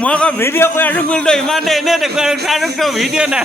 মই আকৌ ভিডিঅ' কৰি আছোঁ বুলি তই ইমান দেৰি এনেই দেখুৱাই চাই তই ভিডিঅ' নাই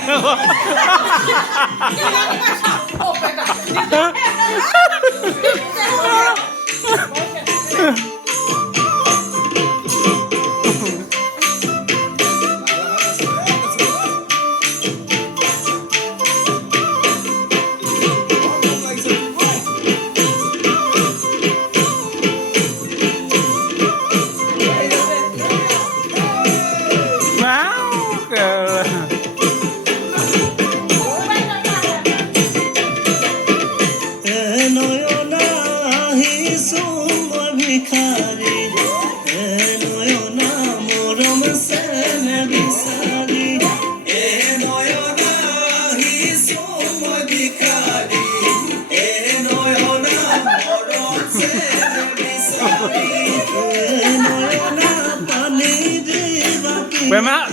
বেমাক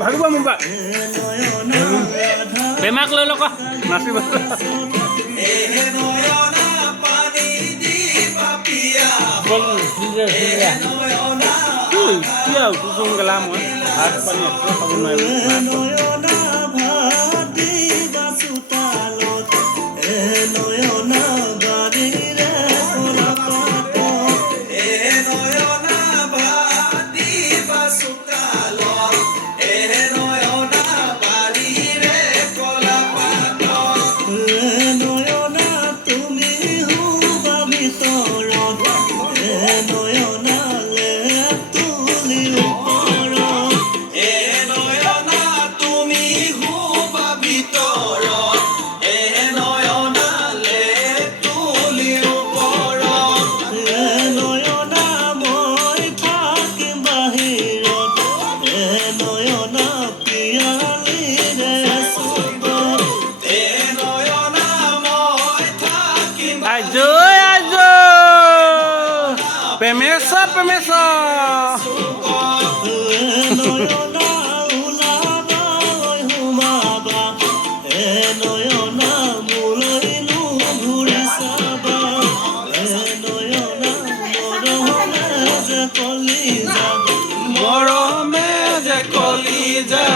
ভাবিব মোক বেমাক লৈ লওক নাচিব গেলা মই ভাত পানী খাব নোৱাৰিম Permiso. Moro me je koliza